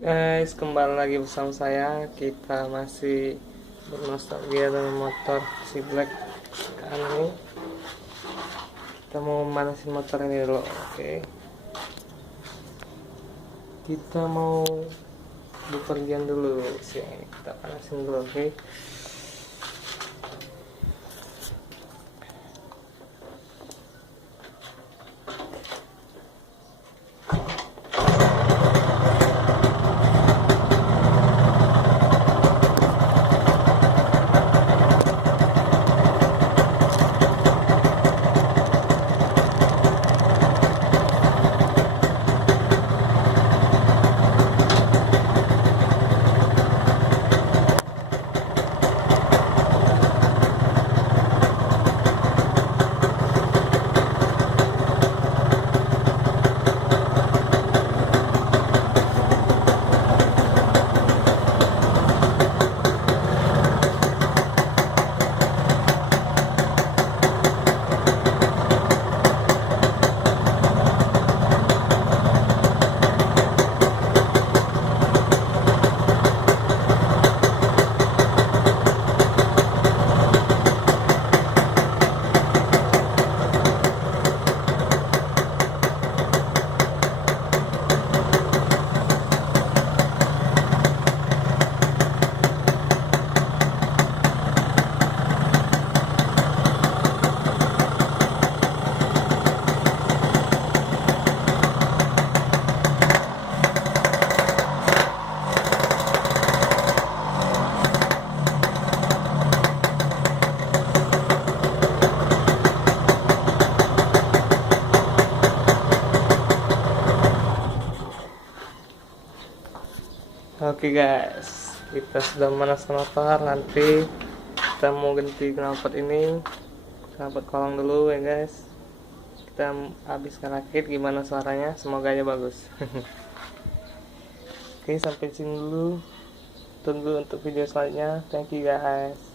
Guys, kembali lagi bersama saya. Kita masih bernostalgia dengan motor si Black ini. Kita mau manasin motor ini dulu, oke. Kita mau bepergian dulu sih. Kita panasin dulu, oke. Oke guys, kita sudah memanaskan motor. Nanti kita mau ganti knalpot ini, knalpot kolong dulu ya guys. Kita habiskan rakit, gimana suaranya, semoga aja bagus. Oke, sampai sini dulu. Tunggu untuk video selanjutnya. Thank you guys.